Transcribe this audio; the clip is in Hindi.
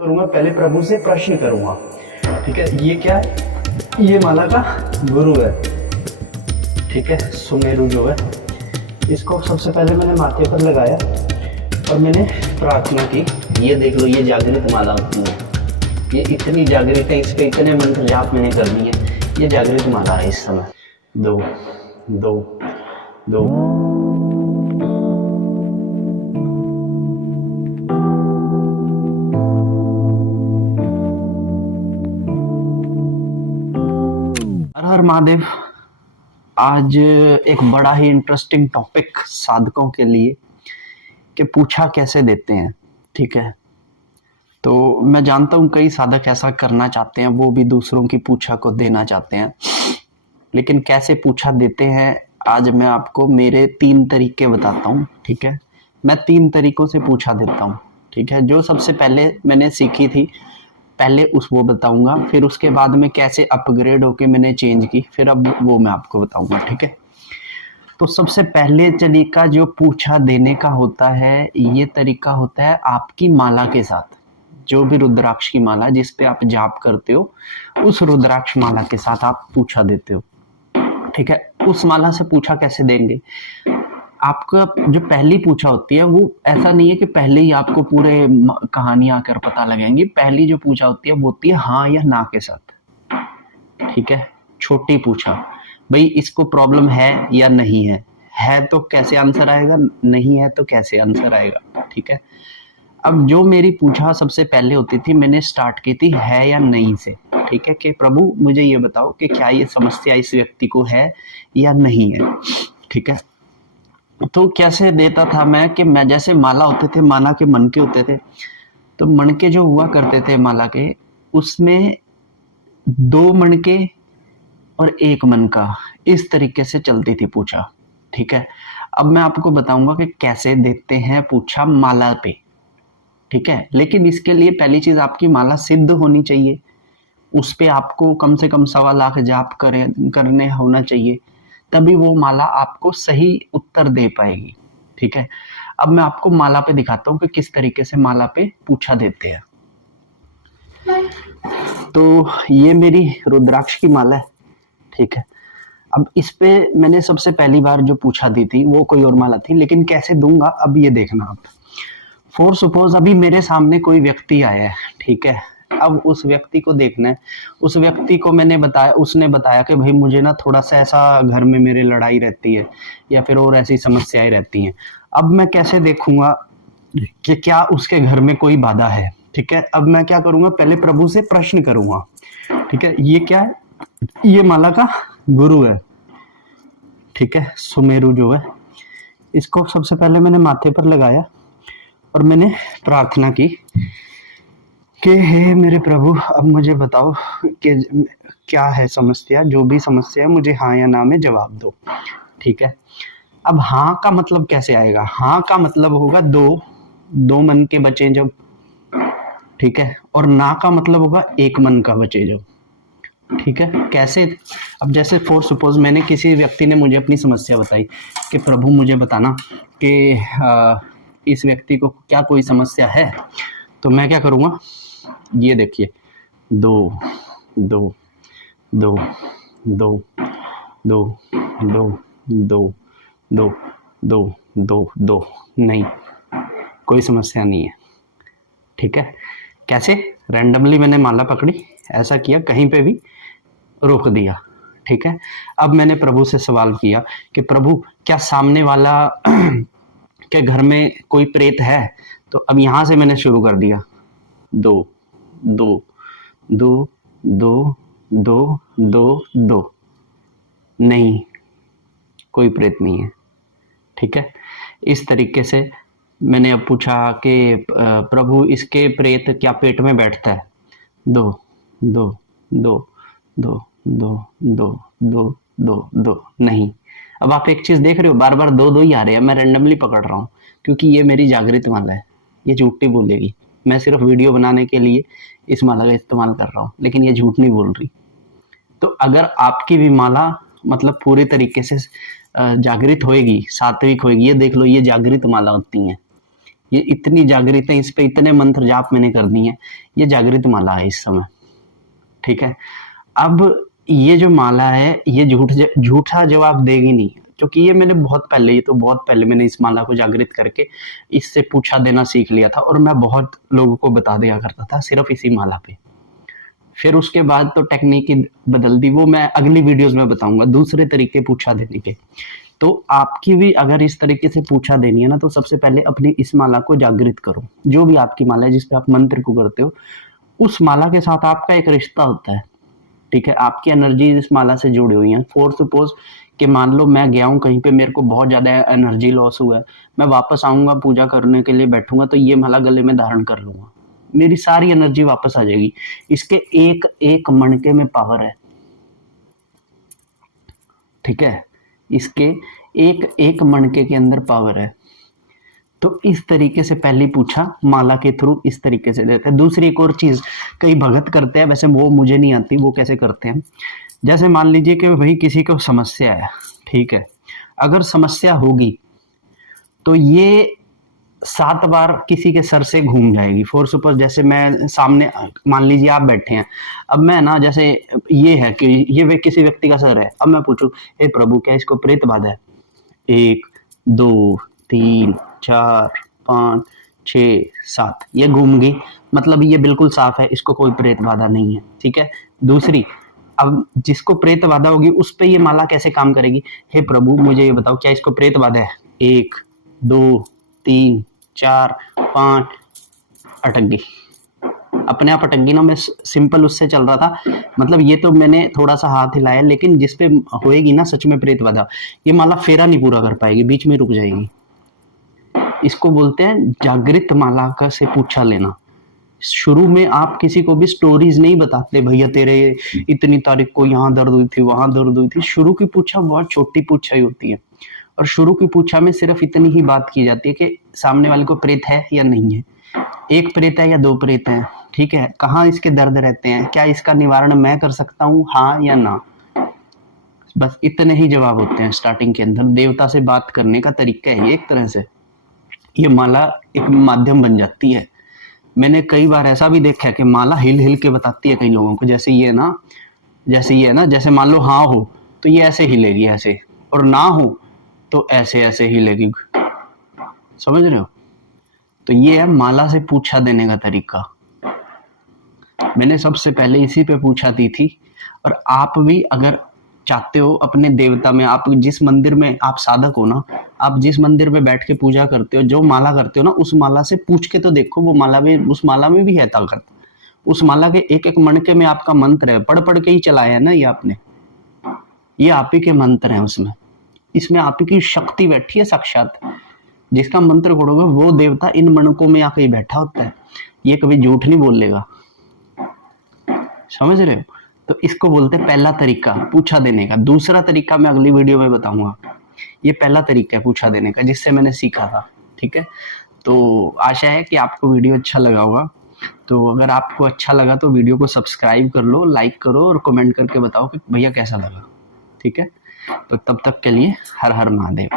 करूंगा, पहले प्रभु से प्रश्न करूंगा। ठीक है, ये क्या है? ये माला का गुरु है। ठीक है, सुमेरु जो है, इसको सबसे पहले मैंने माथे पर लगाया और मैंने प्रार्थना की। ये देख लो, ये जागृत माला होती है, ये इतनी जागृत है, इस पे इतने मंत्र जाप मैंने करनी है। ये जागृत माला है इस समय। दो दो दो हर हर महादेव। आज एक बड़ा ही इंटरेस्टिंग टॉपिक साधकों के लिए कि पूछा कैसे देते हैं। ठीक है, तो मैं जानता हूँ कई साधक ऐसा करना चाहते हैं, वो भी दूसरों की पूछा को देना चाहते हैं, लेकिन कैसे पूछा देते हैं आज मैं आपको मेरे 3 तरीके बताता हूँ। ठीक है, मैं 3 तरीकों से पूछा देता हूँ। ठीक है, जो सबसे पहले मैंने सीखी थी पहले वो बताऊंगा, फिर उसके बाद में कैसे अपग्रेड होके मैंने चेंज की, फिर अब वो मैं आपको बताऊंगा। ठीक है, तो सबसे पहले तरीका जो पूछा देने का होता है, ये तरीका होता है आपकी माला के साथ। जो भी रुद्राक्ष की माला जिस पे आप जाप करते हो, उस रुद्राक्ष माला के साथ आप पूछा देते हो। ठीक है, उस माला से पूछा कैसे देंगे? आपका जो पहली पूछा होती है वो ऐसा नहीं है कि पहले ही आपको पूरे कहानियां आकर पता लगेंगी। पहली जो पूछा होती है वो होती है हाँ या ना के साथ। ठीक है, छोटी पूछा, भाई इसको प्रॉब्लम है या नहीं है तो कैसे आंसर आएगा, नहीं है तो कैसे आंसर आएगा। ठीक है, अब जो मेरी पूछा सबसे पहले होती थी, मैंने स्टार्ट की थी है या नहीं से। ठीक है, कि प्रभु मुझे ये बताओ कि क्या ये समस्या इस व्यक्ति को है या नहीं है। ठीक है, तो कैसे देता था मैं कि मैं जैसे माला होते थे, माला के मन के होते थे, तो मन के जो हुआ करते थे माला के, उसमें 2 मन के और 1 मन का, इस तरीके से चलती थी पूछा। ठीक है, अब मैं आपको बताऊंगा कि कैसे देते हैं पूछा माला पे। ठीक है, लेकिन इसके लिए पहली चीज आपकी माला सिद्ध होनी चाहिए, उस पे आपको कम से कम 1.25 लाख जाप करने होना चाहिए, तभी वो माला आपको सही उत्तर दे पाएगी। ठीक है, अब मैं आपको माला पे दिखाता हूँ कि किस तरीके से माला पे पूछा देते हैं। तो ये मेरी रुद्राक्ष की माला है। ठीक है, अब इस पे मैंने सबसे पहली बार जो पूछा दी थी वो कोई और माला थी, लेकिन कैसे दूंगा अब ये देखना आप। फॉर सपोज अभी मेरे सामने कोई व्यक्ति आया है। ठीक है, अब उस व्यक्ति को देखना है, उस व्यक्ति को मैंने बताया, उसने बताया कि भाई मुझे ना थोड़ा सा ऐसा घर में मेरे लड़ाई रहती है या फिर और ऐसी समस्याएं रहती हैं। अब मैं कैसे देखूंगा कि क्या उसके घर में कोई बाधा है। ठीक है, अब मैं क्या करूंगा, पहले प्रभु से प्रश्न करूंगा। ठीक है, ये क्या है? ये माला का गुरु है। ठीक है, सुमेरु जो है, इसको सबसे पहले मैंने माथे पर लगाया और मैंने प्रार्थना की कि हे मेरे प्रभु, अब मुझे बताओ कि क्या है समस्या, जो भी समस्या है मुझे हाँ या ना में जवाब दो। ठीक है, अब हाँ का मतलब कैसे आएगा? हाँ का मतलब होगा दो मन के बचे जब। ठीक है, और ना का मतलब होगा 1 मन का बचे जब। ठीक है, कैसे? अब जैसे फॉर सपोज मैंने किसी व्यक्ति ने मुझे अपनी समस्या बताई कि प्रभु मुझे बताना कि इस व्यक्ति को क्या कोई समस्या है, तो मैं क्या करूँगा, ये देखिए, 2 2 2 2 2 2 2 2 2 2 2, नहीं, कोई समस्या नहीं है। ठीक है, कैसे? रैंडमली मैंने माला पकड़ी, ऐसा किया, कहीं पे भी रोक दिया। ठीक है, अब मैंने प्रभु से सवाल किया कि प्रभु क्या सामने वाला के घर में कोई प्रेत है? तो अब यहां से मैंने शुरू कर दिया, 2 2 2 2 2 2 2, नहीं, कोई प्रेत नहीं है। ठीक है, इस तरीके से मैंने अब पूछा कि प्रभु इसके प्रेत क्या पेट में बैठता है? 2 2 2 2 2 2 2 2 2, नहीं। अब आप एक चीज देख रहे हो, बार बार 2 2 ही आ रहे हैं, मैं रैंडमली पकड़ रहा हूँ क्योंकि ये मेरी जागृत माला है, ये झूठ नहीं बोलेगी। मैं सिर्फ वीडियो बनाने के लिए इस माला का इस्तेमाल कर रहा हूँ, लेकिन ये झूठ नहीं बोल रही। तो अगर आपकी भी माला मतलब पूरे तरीके से जागृत होएगी, सात्विक होएगी, ये देख लो, ये जागृत माला होती है, ये इतनी जागृत है, इस पे इतने मंत्र जाप मैंने कर दिए हैं, ये जागृत माला है इस समय, ठीक है। अब ये जो माला है ये झूठा जवाब देगी नहीं, क्योंकि ये मैंने बहुत पहले मैंने इस माला को जागृत करके इससे पूछा देना सीख लिया था, और मैं बहुत लोगों को बता दिया करता था सिर्फ इसी माला पे। फिर उसके बाद तो टेक्निक बदल दी, वो मैं अगली वीडियोस में बताऊंगा, दूसरे तरीके पूछा देने के। तो आपकी भी अगर इस तरीके से पूछा देनी है ना, तो सबसे पहले अपनी इस माला को जागृत करो। जो भी आपकी माला है जिसपे आप मंत्र को करते हो, उस माला के साथ आपका एक रिश्ता होता है, ठीक है। आपकी एनर्जी इस माला से जुड़ी हुई है। फॉर सपोज कि मान लो मैं गया हूँ कहीं पे, मेरे को बहुत ज्यादा एनर्जी लॉस हुआ है, मैं वापस आऊंगा पूजा करने के लिए बैठूंगा, तो ये माला गले में धारण कर लूंगा, मेरी सारी एनर्जी वापस आ जाएगी। इसके एक एक मणके में पावर है, ठीक है। इसके एक एक मणके के अंदर पावर है। तो इस तरीके से पहली पूछा माला के थ्रू इस तरीके से देते हैं। दूसरी एक और चीज कई भगत करते हैं, वैसे वो मुझे नहीं आती, वो कैसे करते हैं। जैसे मान लीजिए कि भाई किसी को समस्या है, ठीक है। अगर समस्या होगी तो ये 7 बार किसी के सर से घूम जाएगी। फॉर सपोज जैसे मैं सामने, मान लीजिए आप बैठे हैं, अब मैं ना, जैसे ये है कि ये किसी व्यक्ति का सर है, अब मैं पूछूं, हे प्रभु क्या इसको प्रेत बाधा है? 1 2 3 4 5 6 7, ये घूम गई, मतलब ये बिल्कुल साफ है, इसको कोई प्रेत बाधा नहीं है, ठीक है। दूसरी, अब जिसको प्रेत बाधा होगी उस पे ये माला कैसे काम करेगी? हे प्रभु मुझे ये बताओ क्या इसको प्रेत बाधा है? 1 2 3 4 5, अटक गई, अपने आप अटक गई ना। मैं सिंपल उससे चल रहा था, मतलब ये तो मैंने थोड़ा सा हाथ हिलाया, लेकिन जिसपे होएगी ना सच में प्रेत बाधा, ये माला फेरा नहीं पूरा कर पाएगी, बीच में रुक जाएगी। इसको बोलते हैं जागृत माला का से पूछा लेना। शुरू में आप किसी को भी स्टोरीज नहीं बताते, भैया तेरे इतनी तारीख को यहाँ दर्द हुई थी, वहां दर्द हुई थी। शुरू की पूछा बहुत छोटी पूछा ही होती है, और शुरू की पूछा में सिर्फ इतनी ही बात की जाती है कि सामने वाले को प्रेत है या नहीं है, एक प्रेत है या 2 प्रेत हैं, ठीक है, कहाँ इसके दर्द रहते हैं, क्या इसका निवारण मैं कर सकता हूँ, हाँ या ना। बस इतने ही जवाब होते हैं स्टार्टिंग के अंदर। देवता से बात करने का तरीका है ये, एक तरह से ये माला एक माध्यम बन जाती है। मैंने कई बार ऐसा भी देखा है कि माला हिल हिल के बताती है कई लोगों को, जैसे ये ना, जैसे मान लो हाँ हो तो ये ऐसे हिलेगी ऐसे, और ना हो तो ऐसे ऐसे हिलेगी, समझ रहे हो। तो ये है माला से पूछा देने का तरीका। मैंने सबसे पहले इसी पे पूछा दी थी, और आप भी अगर चाहते हो अपने देवता में, आप जिस मंदिर में आप साधक हो ना, आप जिस मंदिर में बैठ के पूजा करते हो, जो माला करते हो ना, उस माला से पूछ के तो देखो, वो माला में, उस माला में भी है ताकत। उस माला के एक एक मणके में आपका मंत्र है, पढ़ पढ़ के ही चलाया है ना ये आपने, ये आप ही के मंत्र हैं उसमें, इसमें आप ही की शक्ति बैठी है साक्षात। जिसका मंत्र पढ़ोगे वो देवता इन मणकों में आके बैठा होता है, ये कभी झूठ नहीं बोलेगा, समझ रहे हो। तो इसको बोलते हैं पहला तरीका पूछा देने का। दूसरा तरीका मैं अगली वीडियो में बताऊंगा। ये पहला तरीका है पूछा देने का, जिससे मैंने सीखा था, ठीक है। तो आशा है कि आपको वीडियो अच्छा लगा होगा। तो अगर आपको अच्छा लगा तो वीडियो को सब्सक्राइब कर लो, लाइक करो, और कमेंट करके बताओ कि भैया कैसा लगा, ठीक है। तो तब तक के लिए हर हर महादेव।